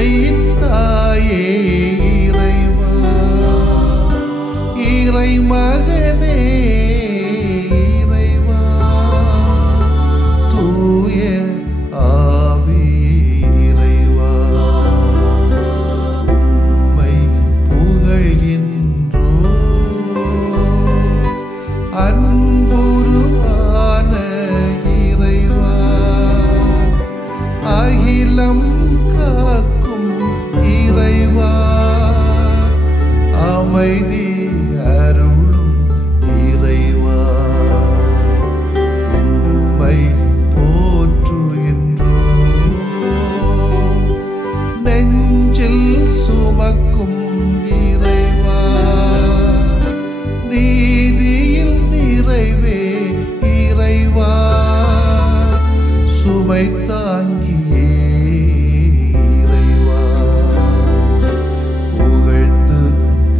உண்மைத்தாயே இறைவா, இறைமகனே இறைவா, தூய ஆவியே இறைவா, உம்மை புகழ்கின்றோம். அன்புருவான இறைவா, அகிலம் காக்கும் இறைவா, அமைதி அருளும் இறைவா, உம்மை போற்றுகின்றோம். நெஞ்சில் சுமக்கும் இறைவா, நீதியில் நிறைவே இறைவா, சுமை தாங்கியே இறைவா, புகழ்ந்து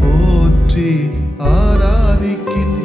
போற்றி ஆராதிக்கின்றோம்.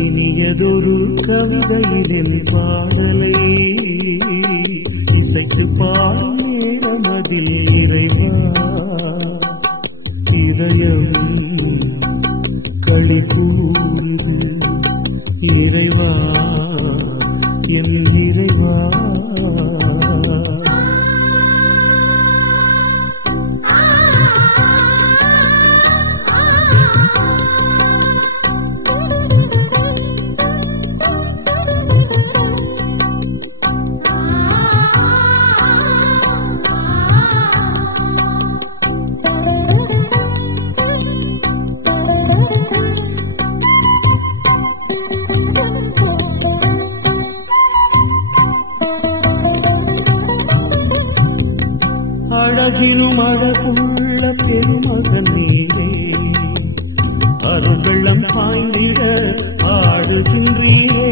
இனியதொரு கவிதையில் பாடலை இசைத்து பாடும் நேரமதில் இறைவா, இதயம் களி கூறுது இறைவா, என் இறைவா. அழகினும் அழகுள்ள பெருமகன் நீரே, அருள்வெள்ளம் பாய்ந்திட ஆடுகின்றீரே.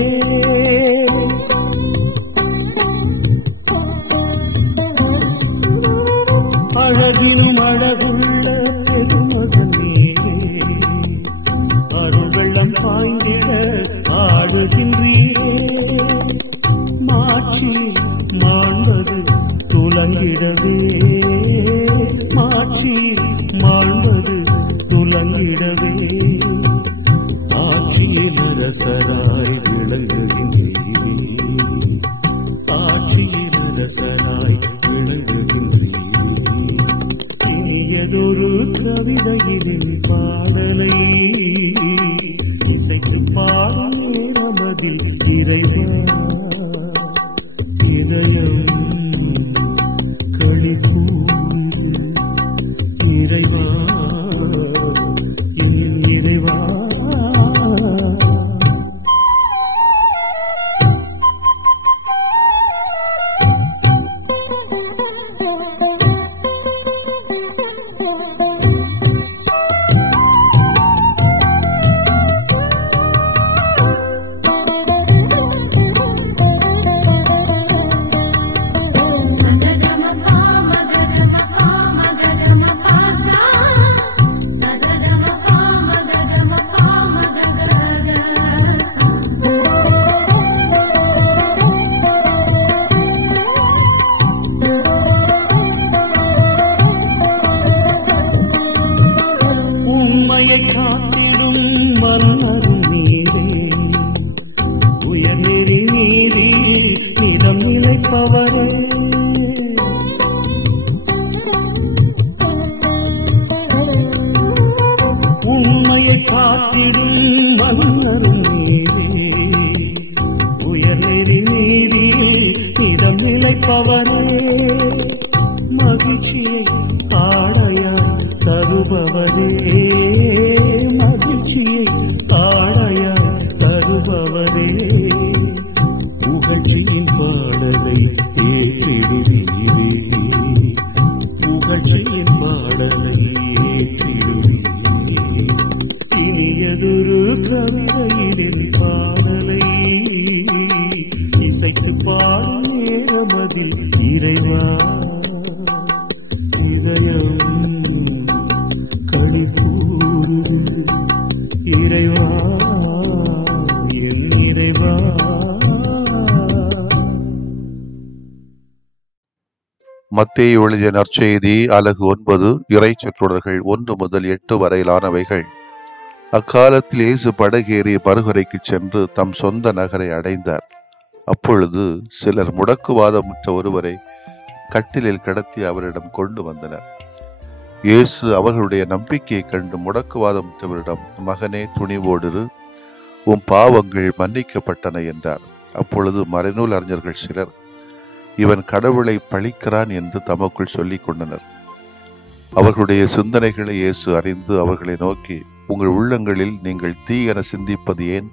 அழகினும் அழகுள்ள பெருமகன் நீரே, அருள்வெள்ளம் பாய்ந்திட ஆடுகின்றீரே. மாட்சி மாண்பது துலங்கிடவே, மாட்சி மாண்பது துலங்கிடவே, ஆட்சியில் அரசராய் விளங்குகின்றீரே, ஆட்சியில் அரசராய் விளங்குகின்றீரே. இனியதொரு கவிதையின் பாடலை இசைத்து பாடும் நேரமதில் இறைவா, இதயம் களி கூறுது இறைவா, என் இறைவா. காத்திடும் மன்னரும் நீரே, உயர்நெறி நீரில் நிறம் நிலைப்பவரே. உண்மையை காத்திடும் மன்னரும் நீரே, உயர்நெறி நீரில் நிறம் நிலைப்பவரே. மகிழ்ச்சியை ஆடையாய் தருபவரே, மகிழ்ச்சியை ஆடையாய் திரையினில் பாடலை இசைத்து பாடும் நேரமதில் இறைவா இதயம் களிகூருது இறைவா என் இறைவா. மத்தேயு எழுதிய நற்செய்தி அலகு 9 இறை சொற்றொடர்கள் 1 முதல் 8 வரையிலானவைகள். அக்காலத்தில் இயேசு படகேறி மறுகரைக்கு சென்று தம் சொந்த நகரை அடைந்தார். அப்பொழுது சிலர் முடக்குவாதமுற்ற ஒருவரை கட்டிலில் கடத்தி அவரிடம் கொண்டு வந்தனர். இயேசு அவர்களுடைய நம்பிக்கையை கண்டு முடக்குவாதமுற்றவரிடம், மகனே, துணிவோடிரு, உம் பாவங்கள் மன்னிக்கப்பட்டன என்றார். அப்பொழுது மறைநூல் அறிஞர்கள் சிலர், இவன் கடவுளை பழிக்கிறான் என்று தமக்குள் சொல்லிக் கொண்டனர். அவர்களுடைய சிந்தனைகளை இயேசு அறிந்து அவர்களை நோக்கி, உங்கள் உள்ளங்களில் நீங்கள் தீயென சிந்திப்பது ஏன்?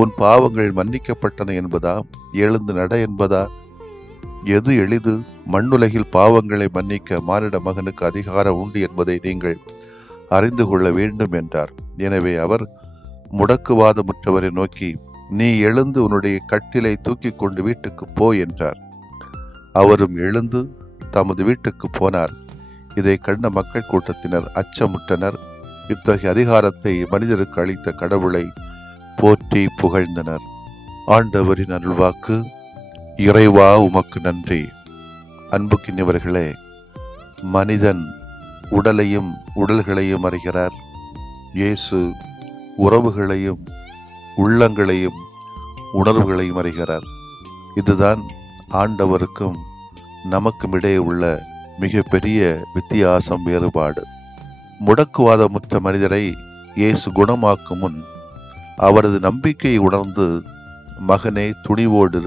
உன் பாவங்கள் மன்னிக்கப்பட்டன என்பதா, எழுந்து நட என்பதா? எது எளிது? மண்ணுலகில் பாவங்களை மன்னிக்க மானிட மகனுக்கு அதிகாரம் உண்டு என்பதை நீங்கள் அறிந்து கொள்ள வேண்டும் என்றார். எனவே அவர் முடக்குவாதமுற்றவரை நோக்கி, நீ எழுந்து உன்னுடைய கட்டிலை தூக்கி கொண்டு வீட்டுக்கு போ என்றார். அவரும் எழுந்து தமது வீட்டுக்கு போனார். இதை கண்ட மக்கள் கூட்டத்தினர் அச்சமுற்றனர். இத்தகைய அதிகாரத்தை மனிதருக்கு அளித்த கடவுளை போற்றி புகழ்ந்தனர். ஆண்டவரின் அருள்வாக்கு. இறைவா உமக்கு நன்றி. அன்புக்கினியவர்களே, மனிதன் உடலையும் உடல்களையும் அறிகிறார். இயேசு உறவுகளையும் உள்ளங்களையும் உணர்வுகளையும் அறிகிறார். இதுதான் ஆண்டவருக்கும் நமக்கும் இடையே உள்ள மிக பெரிய வித்தியாசம், வேறுபாடு. முடக்குவாதமுற்ற மனிதரை இயேசு குணமாக்கும் முன் அவரது நம்பிக்கையை உணர்ந்து, மகனே, துணிவோடு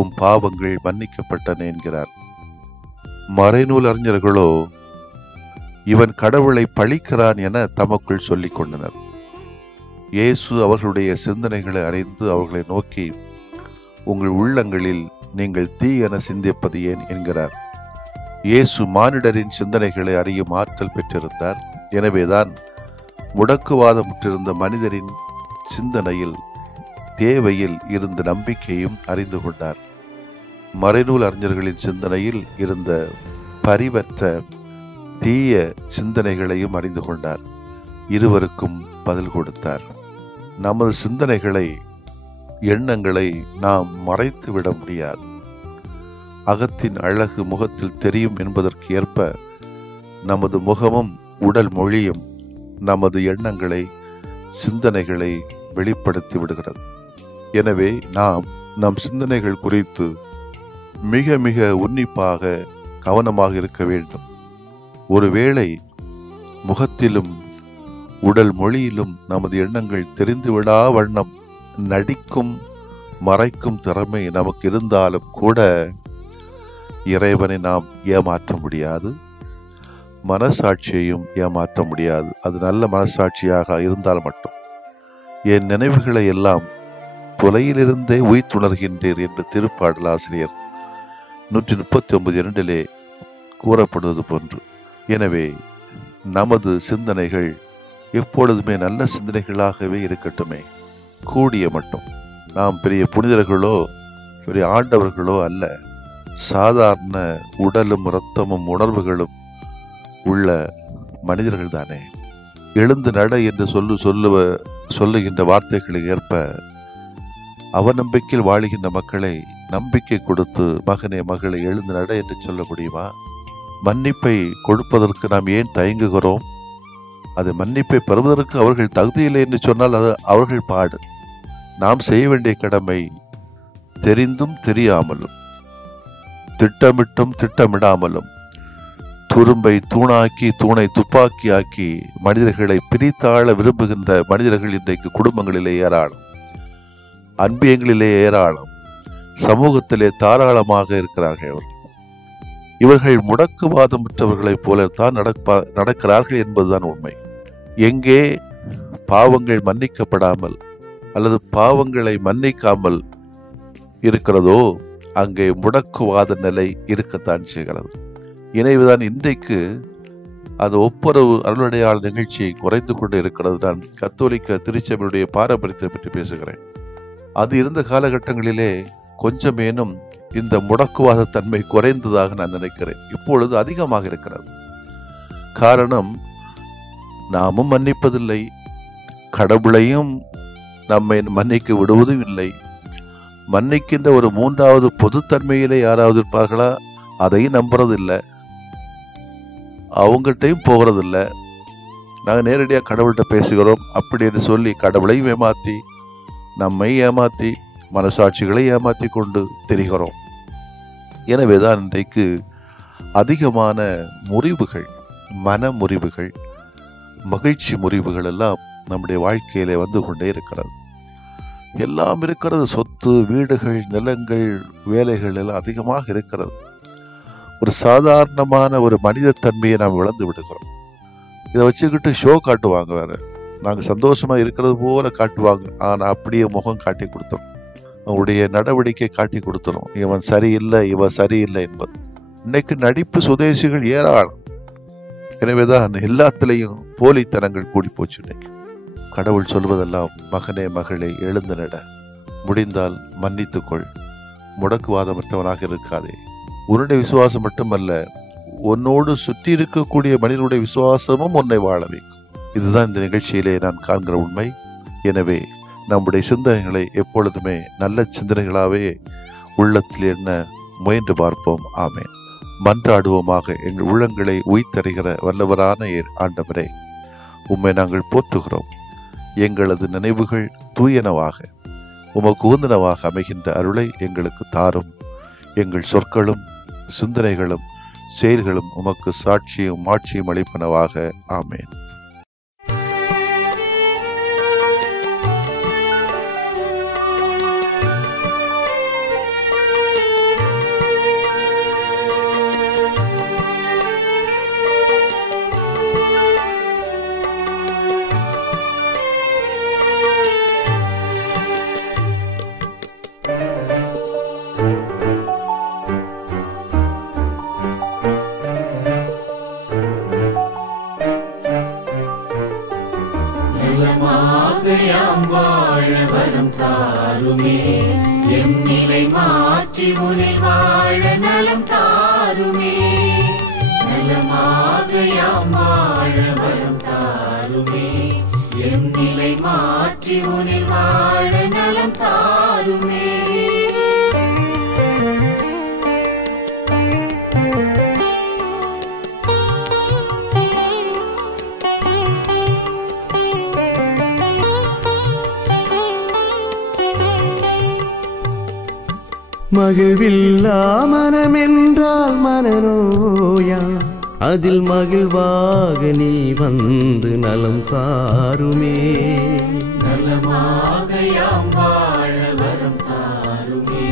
உம் பாவங்கள் மன்னிக்கப்பட்டன என்கிறார். மறைநூல் அறிஞர்களோ இவன் கடவுளை பழிக்கிறான் என தமக்குள் சொல்லிக் கொண்டனர். இயேசு அவர்களுடைய சிந்தனைகளை அறிந்து அவர்களை நோக்கி, உங்கள் உள்ளங்களில் நீங்கள் தீ என சிந்திப்பது ஏன் என்கிறார். இயேசு மானிடரின் சிந்தனைகளை அறியும் ஆற்றல் பெற்றிருந்தார். எனவேதான் முடக்குவாதமுற்றிருந்த மனிதரின் சிந்தனையில், தேவையில் இருந்த நம்பிக்கையும் அறிந்து கொண்டார். மறைநூல் அறிஞர்களின் சிந்தனையில் இருந்த பரிவற்ற தீய சிந்தனைகளையும் அறிந்து கொண்டார். இருவருக்கும் பதில் கொடுத்தார். நமது சிந்தனைகளை, எண்ணங்களை நாம் மறைத்து விட முடியாது. அகத்தின் அழகு முகத்தில் தெரியும் என்பதற்கு ஏற்ப நமது முகமும் உடல் மொழியும் நமது எண்ணங்களை, சிந்தனைகளை வெளிப்படுத்தி விடுகிறது. எனவே நாம் நம் சிந்தனைகள் குறித்து மிக மிக உன்னிப்பாக கவனமாக இருக்க வேண்டும். ஒருவேளை முகத்திலும் உடல் மொழியிலும் நமது எண்ணங்கள் தெரிந்துவிடா வண்ணம் நடிக்கும், மறைக்கும் திறமை நமக்கு இருந்தாலும் கூட இறைவனை நாம் ஏமாற்ற முடியாது, மனசாட்சியையும் ஏமாற்ற முடியாது. அது நல்ல மனசாட்சியாக இருந்தால் மட்டும். என் நினைவுகளை எல்லாம் தொலையிலிருந்தே உய்த்துணர்கின்றீர் என்று திருப்பாடல் ஆசிரியர் 139:2 கூறப்படுவது போன்று. எனவே நமது சிந்தனைகள் எப்பொழுதுமே நல்ல சிந்தனைகளாகவே இருக்கட்டுமே, கூடிய மட்டும். நாம் பெரிய புனிதர்களோ பெரிய ஆண்டவர்களோ அல்ல. சாதாரண உடலும் இரத்தமும் உணர்வுகளும் உள்ள மனிதர்கள் தானே. எழுந்து நட என்று சொல்லுகின்ற வார்த்தைகளை ஏற்ப அவநம்பிக்கையில் வாழுகின்ற மக்களை நம்பிக்கை கொடுத்து, மகனே, மகளை, எழுந்து நட என்று சொல்ல முடியுமா? மன்னிப்பை கொடுப்பதற்கு நாம் ஏன் தயங்குகிறோம்? அது மன்னிப்பை பெறுவதற்கு அவர்கள் தகுதியில்லை என்று சொன்னால் அது அவர்கள் பாடு. நாம் செய்ய வேண்டிய கடமை தெரிந்தும் தெரியாமலும், திட்டமிட்டும் திட்டமிடாமலும், துரும்பை தூணாக்கி தூணை துப்பாக்கி ஆக்கி மனிதர்களை பிரித்தாள விரும்புகின்ற மனிதர்கள் இன்றைக்கு குடும்பங்களிலே ஏராளம், அன்பியங்களிலே ஏராளம், சமூகத்திலே தாராளமாக இருக்கிறார்கள். இவர்கள் முடக்குவாதமற்றவர்களைப் போலத்தான் நடக்கிறார்கள் என்பதுதான் உண்மை. எங்கே பாவங்கள் மன்னிக்கப்படாமல் அல்லது பாவங்களை மன்னிக்காமல் இருக்கிறதோ அங்கே முடக்குவாத நிலை இருக்கத்தான் செய்கிறது. எனவேதான் இன்றைக்கு அது ஒப்புரவு அருளடையாள நிகழ்ச்சியை குறைந்து கொண்டு இருக்கிறது. நான் கத்தோலிக்க திருச்சபையுடைய பாரம்பரியத்தை பற்றி பேசுகிறேன். அது இருந்த காலகட்டங்களிலே கொஞ்சமேனும் இந்த முடக்குவாத தன்மை குறைந்ததாக நான் நினைக்கிறேன். இப்பொழுது அதிகமாக இருக்கிறது. காரணம், நாமும் மன்னிப்பதில்லை, கடவுளையும் நம்மை மன்னிக்க விடுவதும் இல்லை. மன்னிக்கின்ற ஒரு மூன்றாவது பொதுத்தன்மையிலே யாராவது இருப்பார்களா? அதையும் நம்புறதில்லை, அவங்ககிட்டையும் போகிறதில்லை. நாங்கள் நேரடியாக கடவுள்கிட்ட பேசுகிறோம் அப்படின்னு சொல்லி கடவுளையும் ஏமாற்றி, நம்மை ஏமாற்றி, மனசாட்சிகளை ஏமாற்றி கொண்டு திரிகிறோம். எனவேதான் இன்றைக்கு அதிகமான முறிவுகள், மன முறிவுகள், மகிழ்ச்சி முறிவுகள் எல்லாம் நம்முடைய வாழ்க்கையிலே வந்து கொண்டே இருக்கிறது. எல்லாம் இருக்கிறது, சொத்து, வீடுகள், நிலங்கள், வேலைகள் எல்லாம் அதிகமாக இருக்கிறது. ஒரு சாதாரணமான ஒரு மனித தன்மையை நாம் இழந்து விடுகிறோம். இதை வச்சுக்கிட்டு ஷோ காட்டுவாங்க, வேற நாங்கள் சந்தோஷமா இருக்கிறது போல காட்டுவாங்க. ஆனால் அப்படியே முகம் காட்டி கொடுத்துரும், அவங்களுடைய நடவடிக்கை காட்டி கொடுத்துரும், இவன் சரியில்லை, இவன் சரியில்லை என்பது. இன்னைக்கு நடிப்பு சுதேசிகள் ஏராளம். எனவேதான் எல்லாத்திலையும் போலித்தனங்கள் கூடி போச்சு. இன்னைக்கு கடவுள் சொல்வதெல்லாம், மகனே மகளே எழுந்து நட, முடிந்தால் மன்னித்துக்கொள், முடக்குவாதமற்றவனாக இருக்காதே. உன்னுடைய விசுவாசம் மட்டுமல்ல, உன்னோடு சுற்றி இருக்கக்கூடிய மனிதனுடைய விசுவாசமும் உன்னை வாழ வைக்கும். இதுதான் இந்த நிகழ்ச்சியிலே நான் காண்கிற உண்மை. எனவே நம்முடைய சிந்தனைகளை எப்பொழுதுமே நல்ல சிந்தனைகளாகவே உள்ளத்தில் என்ன முயன்று பார்ப்போம். ஆமென். மன்றாடுவோமாக. எங்கள் உள்ளங்களை உய்தருகிற வல்லவரான ஆண்டவரே, உம்மை நாங்கள் போற்றுகிறோம். எங்களது நினைவுகள் தூயனவாக, உமக்கு உகந்தனவாக அமைகின்ற அருளை எங்களுக்கு தாரும். எங்கள் சொற்களும் சிந்தனைகளும் செயல்களும் உமக்கு சாட்சியும் மாட்சியும் அளிப்பனவாக. ஆமென். நலமாகையாம் வாழ வரம் தாருமே, எம் நிலை மாற்றி உனில் வாழ நலம் தாருமே. நலமாகையாம் வாழ வரம் தாருமே, எம் நிலை மாற்றி உனில் வாழ நலம் தாருமே. மகிழ்வில்லா மனமென்றால் மனநோயா, அதில் மகிழ்வாக நீ வந்து நலம் தாருமே. நலமாகையாம் வாழ வரம் தாருமே.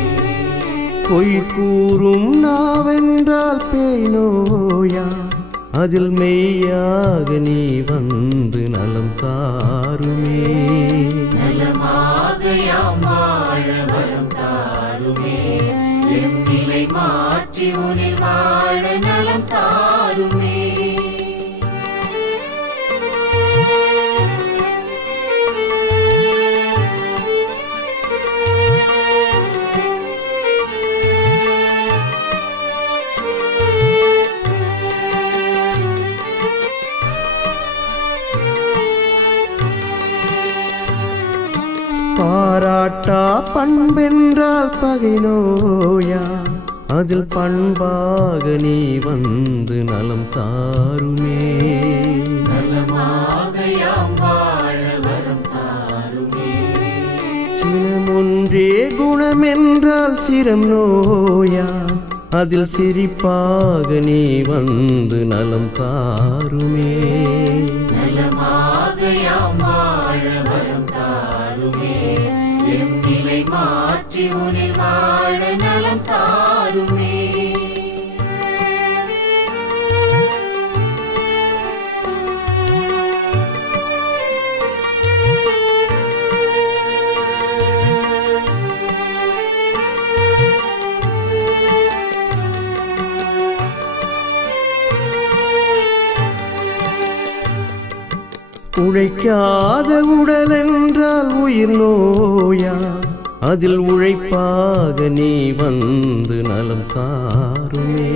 பொய் கூறும் நாவென்றால் பேய் நோயா, அதில் மெய்யாக நீ வந்து நலம் தாருமே. நலமாகையாம் வாழ வரம் தாருமே, எம் நிலை மாற்றி உனில் வாழ நலம் தாருமே. பாராட்டா பண்பென்றால் பகை நோயா, அதில் பண்பாக நீ வந்து நலம் தாருமே. நலமாகையாம் வாழ வரம் தாருமே. சினமொன்றே குணமென்றால் சிரம் நோயா, அதில் சிரிப்பாக நீ வந்து நலம் தாருமே. நலமாகையாம் வாழ வரம் தாருமே, எம் நிலை மாற்றி உனில் வாழ நலம் தாருமே. உழைக்காத உடல் என்றால் உயிர் நோயா, அதில் உழைப்பாக நீ வந்து நலம் தாருமே.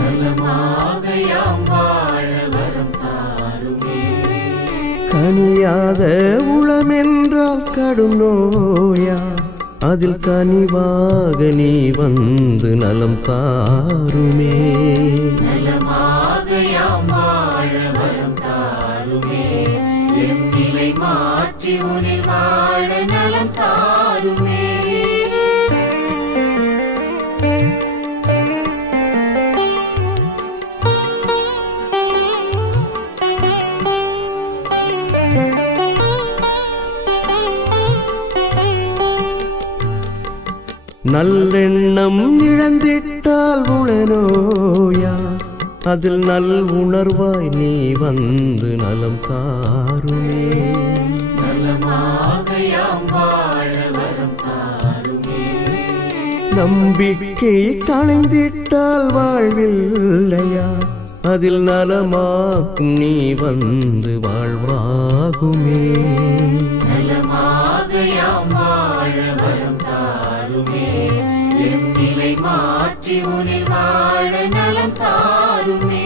நலமாக யாம் வாழ வரம் தாருமே. கனியாத உளம் என்றால் கடும் நோயா, அதில் கனிவாக நீ வந்து நலம் தாருமே. நலமாக யாம் வாழ வரம் தாருமே. எம் நிலை மாற்றி உனில் வாழ நலம் தாருமே. நல்லெண்ணம் இழந்திட்டால் உளநோயா, அதில் நல் உணர்வாய் நீ வந்து நலம் தாருமே. நலமாக யாம் வாழ வரம் தாருமே. நம்பிக்கை களைந்திட்டால் வாழ்வில்லையா, அதில் நலமாக்கும் நீ வந்து வாழ்வாகுமே. நலமாக யாம் வாழ வரம் தாருமே. எம் நிலை மாற்றி உனில் வாழ நலம் தாருமே.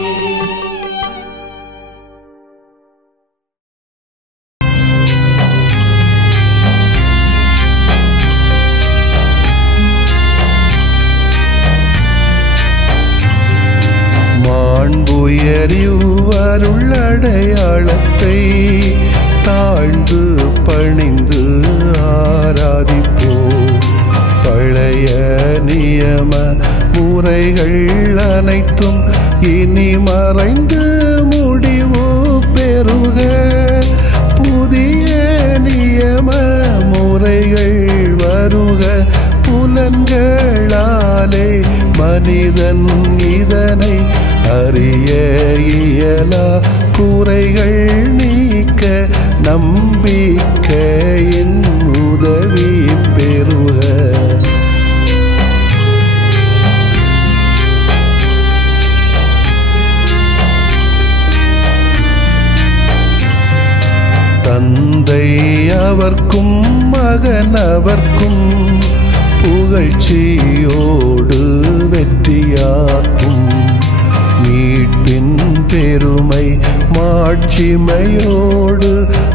மாண்புயரிவருள்ளடையாளத்தை தாழ்ந்து பணிந்து ஆராதிப்போ. பழைய நியம முறைகள் அனைத்தும் இனி மறைந்து முடிவு பெறுக. புதிய நியம முறைகள் வருக. புலன்களாலே மனிதன் இதனை அறிய இயலா. குறைகள் நீக்க நம்பிக்கையின் உதவி பெறுக. தந்தை அவர்க்கும் மகன் அவர்க்கும் புகழ்ச்சியோடு வெற்றியாக்கும். மீட்பின் பெருமை மாட்சிமையோடு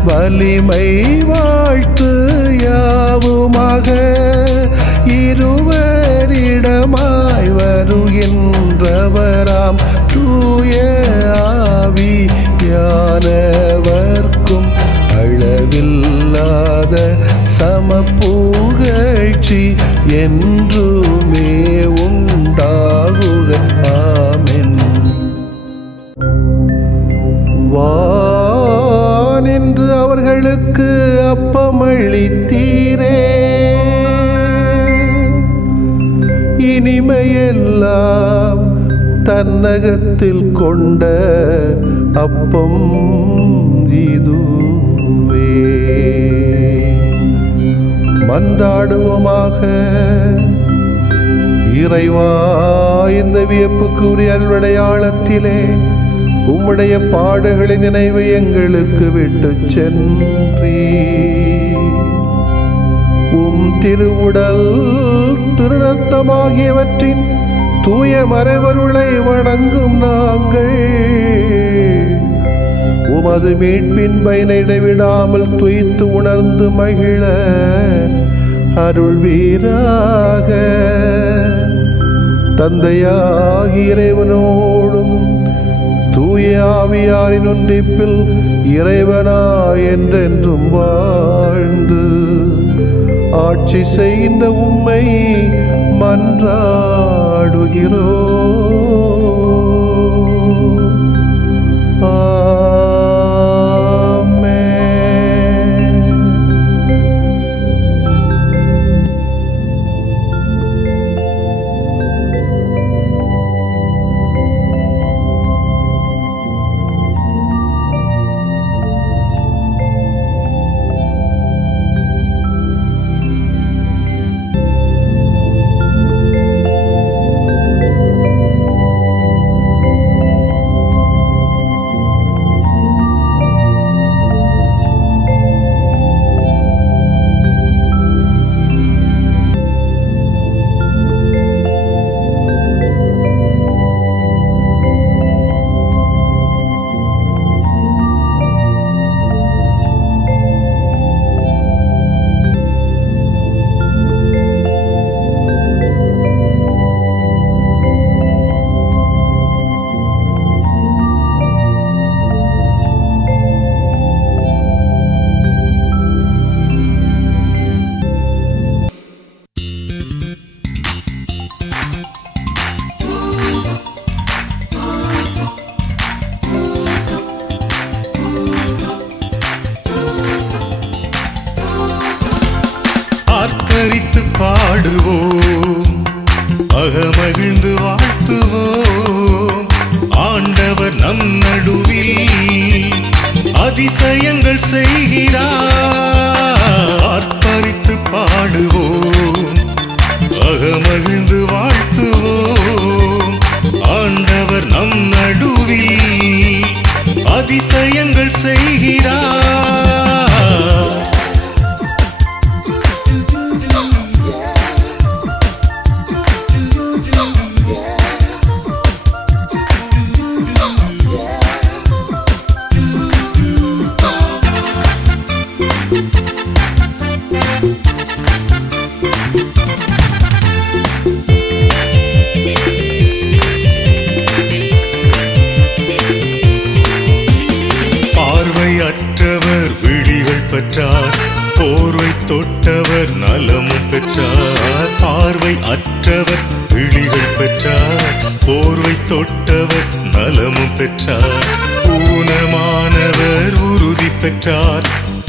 வலிமை வாழ்த்து யாவுமாக. இருவரிடமாய் வருகின்றவராம் தூய ஆவியானவர்க்கும் அளவில்லாத சமப்புகழ்ச்சி என்றுமே உண்டாகுக. ஆமென். வானென்று அவர்களுக்கு அப்பமளித்தீரே, இனிமையெல்லாம் தன்னகத்தில் கொண்ட அப்பம் இதுவே. மன்றாடுவோமாக. இறைவா, இந்த வியப்புக்குரிய அல்வடையாளத்திலே உம்முடைய பாடுகளின் நினைவை எங்களுக்கு விட்டு சென்றீ. உம் திருவுடல் திருரத்தமாகியவற்றின் தூய மறைவருளை வணங்கும் நாங்கள் உமது மீட்பின் பயனை இடைவிடாமல் துய்த்து உணர்ந்து மகிழ அருள்வீராக. தந்தையாகி இறைவனோடும் தூய ஆவியாரின் ஒன்றிப்பில் இறைவனா என்றென்றும் வாழ்ந்து ஆட்சி செய்கின்ற உம்மை மன்றாடுகிறோம். ஆமென். ஆர்ப்பரித்து பாடுவோம், அகமகிழ்ந்து வாழ்த்துவோம். ஆண்டவர் நம் நடுவில் அதிசயங்கள் செய்கிறார். ஆர்ப்பரித்து பாடுவோம், அகமகிழ்ந்து வாழ்த்துவோம். ஆண்டவர் நம் நடுவில் அதிசயங்கள் செய்கிறார். பார்வையற்றவர் விழிகள் பெற்றார், போர்வை தொட்டவர் நலமும் பெற்றார். பார்வை அற்றவர் விழிகள் பெற்றார், போர்வை தொட்டவர் நலமும் பெற்றார். ஊனமானவர் உறுதி பெற்றார்,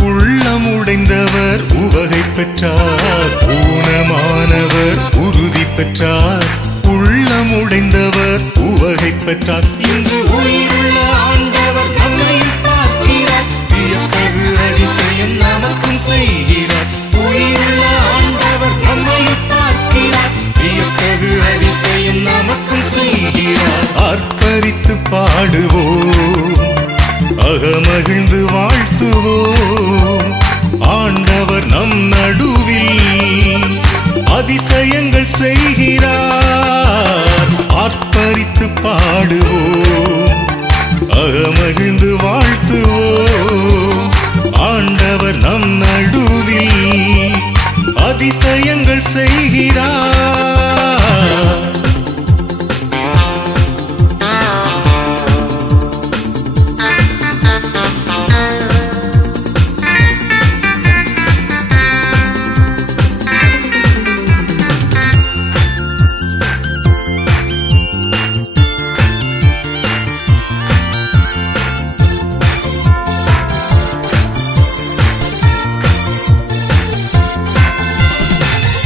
உள்ளம் உடைந்தவர் உவகை பெற்றார். ஊனமானவர் உறுதி பெற்றார், உள்ளம் உடைந்தவர் உவகை பெற்றார். இன்று உயிருள்ள ஆண்டவர் நம்மையும் பார்க்கிறார், வியத்தகு அதிசயம் நமக்கும் செய்கிறார். உயிருள்ள ஆண்டவர் நம்மையும் பார்க்கிறார், வியத்தகு அதிசயம் நமக்கும் செய்கிறார். ஆர்ப்பரித்து பாடுவோம், அகமகிழ்ந்து வாழ்த்துவோம். ஆண்டவர் நம் நடுவில் அதிசயங்கள் செய்கிறார். ஆர்ப்பரித்து பாடுவோம், அகமகிழ்ந்து வாழ்த்துவோம். ஆண்டவர் நம் நடுவில் அதிசயங்கள் செய்கிறார்.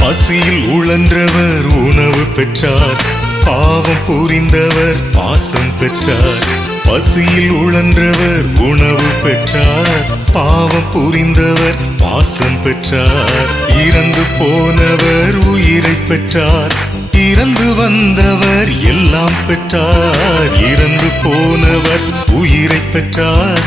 பசியில் உழன்றவர் உணவு பெற்றார், பாவம் புரிந்தவர் பாசம் பெற்றார். பசியில் உழன்றவர் உணவு பெற்றார், பாவம் புரிந்தவர் பாசம் பெற்றார். இறந்து போனவர் உயிரை பெற்றார், இறந்து வந்தவர் எல்லாம் பெற்றார். இறந்து போனவர் உயிரை பெற்றார்,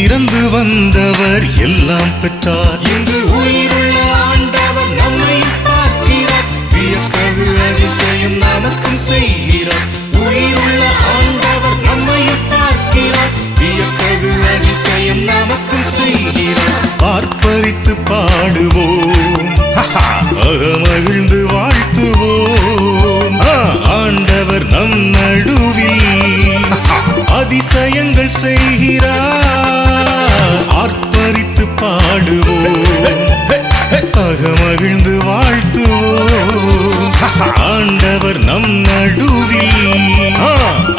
இறந்து வந்தவர் எல்லாம் பெற்றார். இன்று உயிருள்ள ஆண்டவர் நம்மை பார்க்கிறார், வியத்தகு அதிசயம் நமக்கும் செய்கிறார். உயிருள்ள ஆண்டவர் நம்மை பார்க்கிறார், வியத்தகு அதிசயம் நமக்கும் செய்கிறார். ஆர்ப்பரித்து பாடுவோம், அகமகிழ்ந்து வாழ்த்துவோம். ஆண்டவர் நம் நடுவில் அதிசயங்கள் செய்கிறார். ஆர்ப்பரித்து பாடுவோம், அகமகிழ்ந்து வாழ்த்துவோம். ஆண்டவர் நம் நடுவில்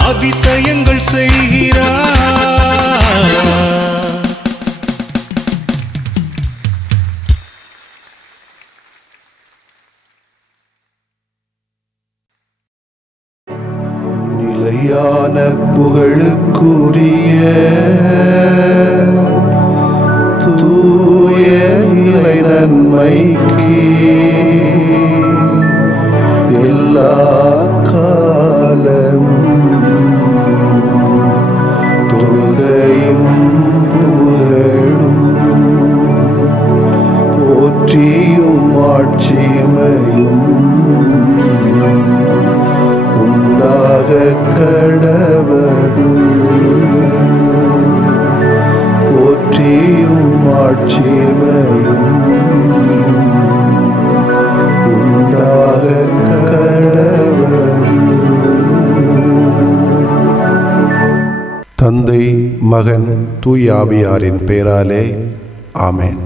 அதிசயங்கள் செய்கிறார். நிலையான புகழுக்குரிய தூய இறை நன்மைக்கு எல்லா காலமும் தொழுகையும் புகழும் போற்றியும் ஆட்சிமையும் உண்டாக கடவது. போற்றியும் ஆட்சிமையும் உண்டாக கடவது. தந்தை, மகன், தூய ஆவியாரின் பெயராலே ஆமென்.